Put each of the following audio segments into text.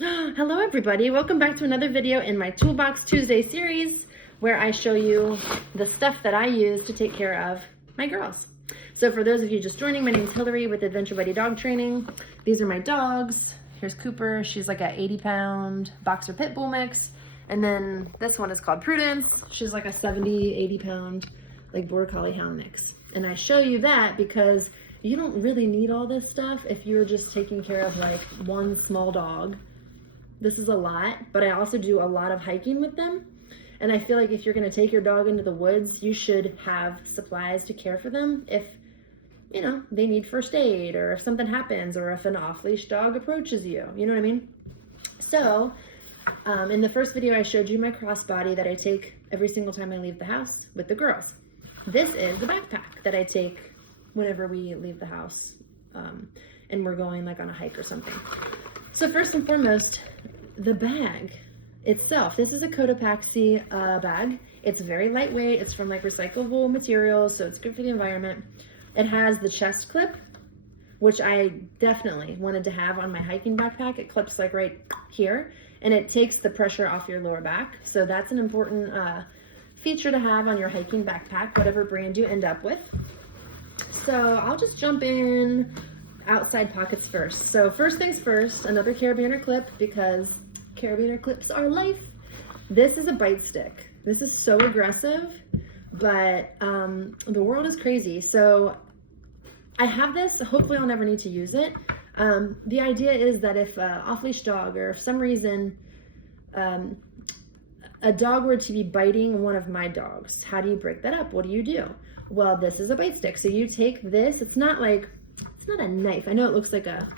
Hello everybody, welcome back to another video in my Toolbox Tuesday series where I show you the stuff that I use to take care of my girls. So for those of you just joining, my name is Hillary with Adventure Buddy Dog Training. These are my dogs. Here's Cooper, she's like a 80-pound boxer pit bull mix. And then this one is called Prudence. She's like a 80-pound like border collie hound mix. And I show you that because you don't really need all this stuff if you're just taking care of like one small dog. This is a lot, but I also do a lot of hiking with them. And I feel like if you're gonna take your dog into the woods, you should have supplies to care for them if, you know, they need first aid or if something happens or if an off-leash dog approaches you, you know what I mean? So, in the first video I showed you my crossbody that I take every single time I leave the house with the girls. This is the backpack that I take whenever we leave the house and we're going like on a hike or something. So first and foremost, the bag itself. This is a Cotopaxi bag. It's very lightweight. It's from like recyclable materials, so it's good for the environment. It has the chest clip, which I definitely wanted to have on my hiking backpack. It clips like right here, and it takes the pressure off your lower back. So that's an important feature to have on your hiking backpack, whatever brand you end up with. So I'll just jump in outside pockets first. So first things first, another carabiner clip because carabiner clips are life. This is a bite stick. This is so aggressive, but the world is crazy. So I have this, hopefully I'll never need to use it. The idea is that if an off-leash dog or if some reason a dog were to be biting one of my dogs, how do you break that up? What do you do? Well, this is a bite stick. So you take this, it's not a knife. I know it looks like a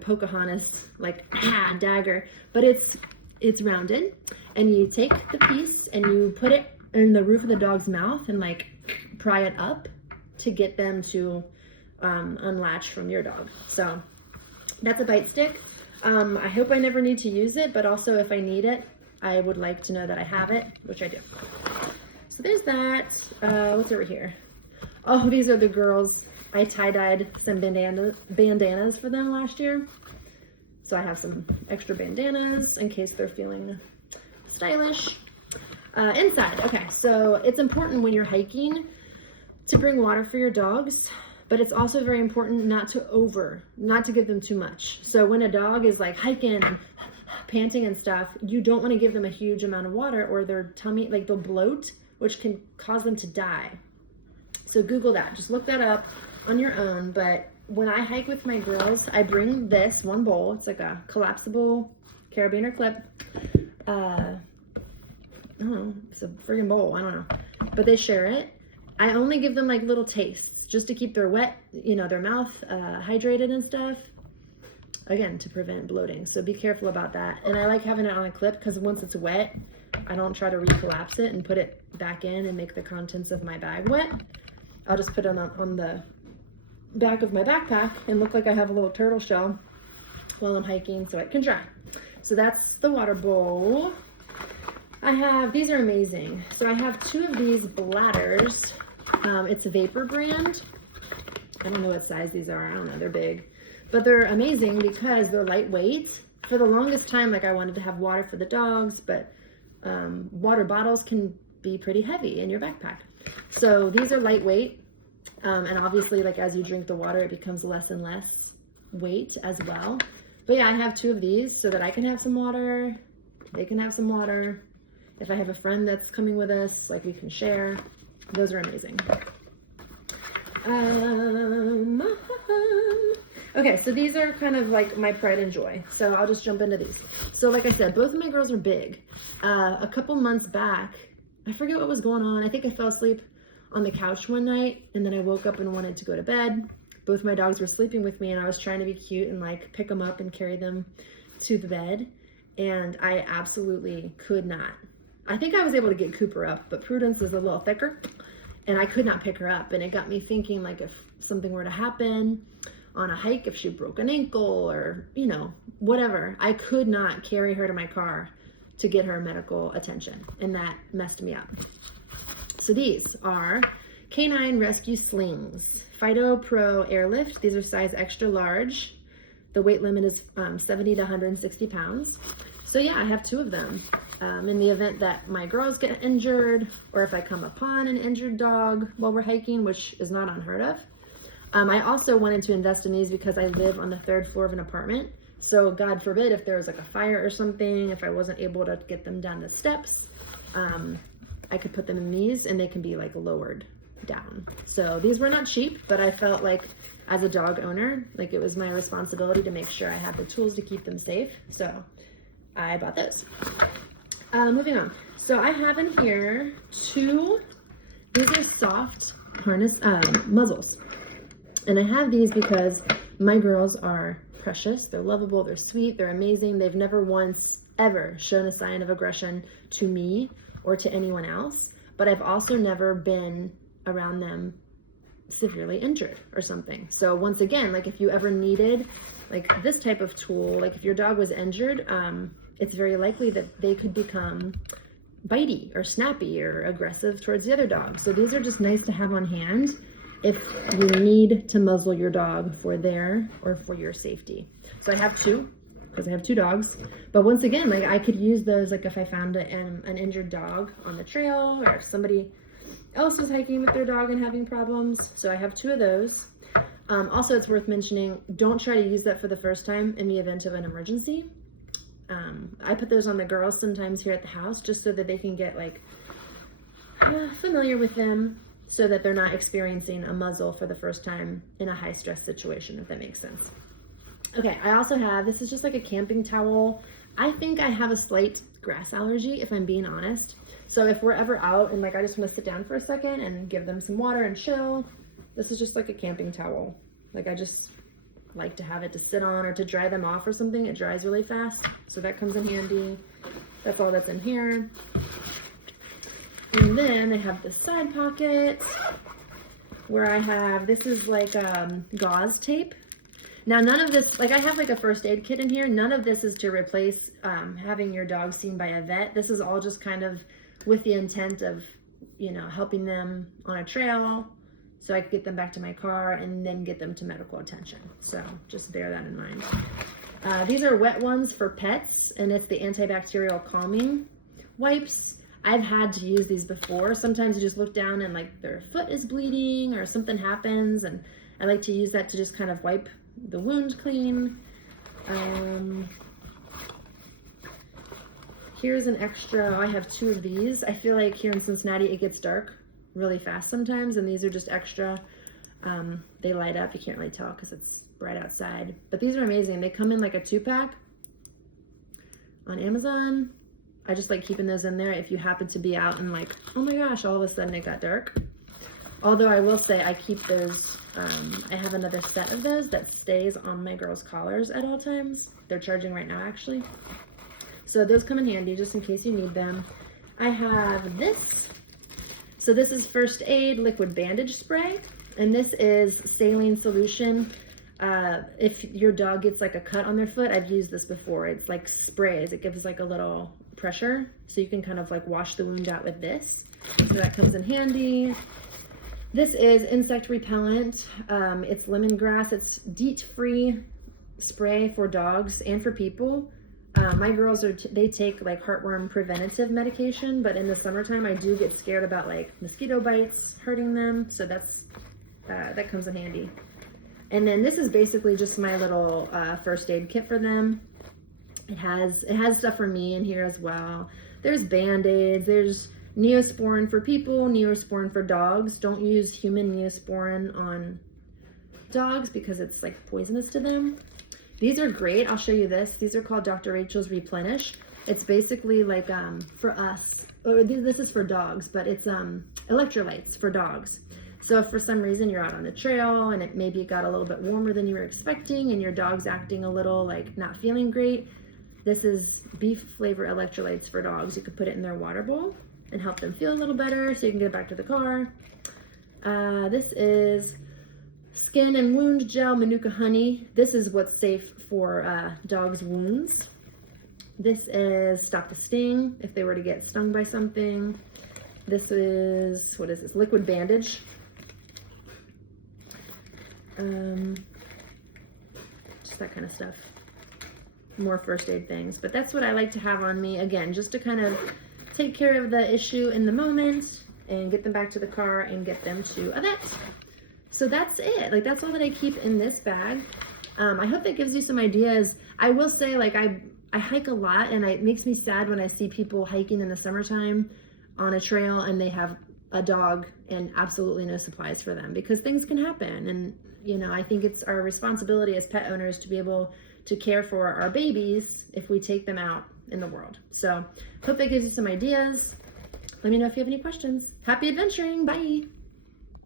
Pocahontas like dagger, but it's rounded, and you take the piece and you put it in the roof of the dog's mouth and like pry it up to get them to unlatch from your dog. So that's a bite stick. I hope I never need to use it, but also if I need it, I would like to know that I have it, which I do. So there's that. What's over here? Oh, these are the girls. I tie-dyed some bandanas for them last year. So I have some extra bandanas in case they're feeling stylish. Inside, okay, so it's important when you're hiking to bring water for your dogs, but it's also very important not to give them too much. So when a dog is like hiking, panting and stuff, you don't want to give them a huge amount of water or their tummy, like they'll bloat, which can cause them to die. So Google that, just look that up on your own. But when I hike with my girls, I bring this one bowl. It's like a collapsible carabiner clip. I don't know, it's a friggin' bowl, I don't know. But they share it. I only give them like little tastes just to keep their their mouth hydrated and stuff. Again, to prevent bloating. So be careful about that. And I like having it on a clip because once it's wet, I don't try to recollapse it and put it back in and make the contents of my bag wet. I'll just put it on the back of my backpack and look like I have a little turtle shell while I'm hiking so it can dry. So that's the water bowl. These are amazing. So I have two of these bladders. It's a Vapor brand. I don't know what size these are. I don't know, they're big. But they're amazing because they're lightweight. For the longest time, like I wanted to have water for the dogs, but water bottles can be pretty heavy in your backpack. So these are lightweight, and obviously like as you drink the water, it becomes less and less weight as well. But yeah, I have two of these so that I can have some water, they can have some water. If I have a friend that's coming with us, like we can share. Those are amazing. Okay, so these are kind of like my pride and joy. So I'll just jump into these. So like I said, both of my girls are big. A couple months back, I forget what was going on. I think I fell asleep on the couch one night and then I woke up and wanted to go to bed. Both my dogs were sleeping with me and I was trying to be cute and like pick them up and carry them to the bed. And I absolutely could not. I think I was able to get Cooper up, but Prudence is a little thicker and I could not pick her up. And it got me thinking like if something were to happen on a hike, if she broke an ankle or, you know, whatever, I could not carry her to my car to get her medical attention, and that messed me up. So these are Canine Rescue Slings, Fido Pro Airlift. These are size extra large. The weight limit is 70 to 160 pounds. So yeah, I have 2 of them. In the event that my girls get injured, or if I come upon an injured dog while we're hiking, which is not unheard of. I also wanted to invest in these because I live on the 3rd floor of an apartment. So God forbid if there was like a fire or something, if I wasn't able to get them down the steps, I could put them in these and they can be like lowered down. So these were not cheap, but I felt like as a dog owner, like it was my responsibility to make sure I have the tools to keep them safe. So I bought those. Moving on. So I have in here 2, these are soft harness muzzles. And I have these because my girls are precious, they're lovable, they're sweet, they're amazing. They've never once ever shown a sign of aggression to me or to anyone else, but I've also never been around them severely injured or something. So once again, like if you ever needed like this type of tool, like if your dog was injured, it's very likely that they could become bitey or snappy or aggressive towards the other dog. So these are just nice to have on hand if you need to muzzle your dog for their or for your safety. So I have 2 because I have 2 dogs. But once again, like I could use those like if I found an injured dog on the trail, or if somebody else was hiking with their dog and having problems. So I have 2 of those. Also, it's worth mentioning, don't try to use that for the first time in the event of an emergency. I put those on the girls sometimes here at the house just so that they can get like familiar with them, so that they're not experiencing a muzzle for the first time in a high stress situation, if that makes sense. Okay, I also have, this is just like a camping towel. I think I have a slight grass allergy, if I'm being honest. So if we're ever out and like I just want to sit down for a second and give them some water and chill, this is just like a camping towel. Like I just like to have it to sit on or to dry them off or something. It dries really fast, so that comes in handy. That's all that's in here. And then I have this side pocket where I have, this is like gauze tape. Now none of this, like I have like a first aid kit in here. None of this is to replace having your dog seen by a vet. This is all just kind of with the intent of, you know, helping them on a trail so I could get them back to my car and then get them to medical attention. So just bear that in mind. These are wet ones for pets, and it's the antibacterial calming wipes. I've had to use these before. Sometimes you just look down and like their foot is bleeding or something happens, and I like to use that to just kind of wipe the wound clean. Here's an extra, I have 2 of these. I feel like here in Cincinnati it gets dark really fast sometimes, and these are just extra. They light up, you can't really tell because it's bright outside, but these are amazing. They come in like a 2-pack on Amazon. I just like keeping those in there if you happen to be out and like, oh my gosh, all of a sudden it got dark. Although I will say I keep those, I have another set of those that stays on my girls' collars at all times. They're charging right now actually. So those come in handy just in case you need them. I have this. So this is first aid liquid bandage spray, and this is saline solution. If your dog gets like a cut on their foot, I've used this before. It's like sprays. It gives like a little pressure, so you can kind of like wash the wound out with this. So that comes in handy. This is insect repellent. It's lemongrass. It's DEET-free spray for dogs and for people. My girls they take like heartworm preventative medication, but in the summertime I do get scared about like mosquito bites hurting them, so that comes in handy. And then this is basically just my little first aid kit for them. It has stuff for me in here as well. There's Band-Aids, there's Neosporin for people, Neosporin for dogs. Don't use human Neosporin on dogs because it's like poisonous to them. These are great. I'll show you this. These are called Dr. Rachel's Replenish. It's basically like for us, or this is for dogs, but it's electrolytes for dogs. So if for some reason you're out on the trail and maybe got a little bit warmer than you were expecting and your dog's acting a little like not feeling great, this is beef flavor electrolytes for dogs. You could put it in their water bowl and help them feel a little better so you can get back to the car. This is Skin and Wound Gel Manuka Honey. This is what's safe for dogs' wounds. This is Stop the Sting if they were to get stung by something. This is, what is this? Liquid Bandage. Just that kind of stuff. More first aid things. But that's what I like to have on me, again, just to kind of take care of the issue in the moment and get them back to the car and get them to a vet. So that's it. Like, that's all that I keep in this bag. I hope that gives you some ideas. I will say, like, I hike a lot, and it makes me sad when I see people hiking in the summertime on a trail and they have a dog and absolutely no supplies for them, because things can happen. And, you know, I think it's our responsibility as pet owners to be able to care for our babies if we take them out in the world. So hope that gives you some ideas. Let me know if you have any questions. Happy adventuring. Bye.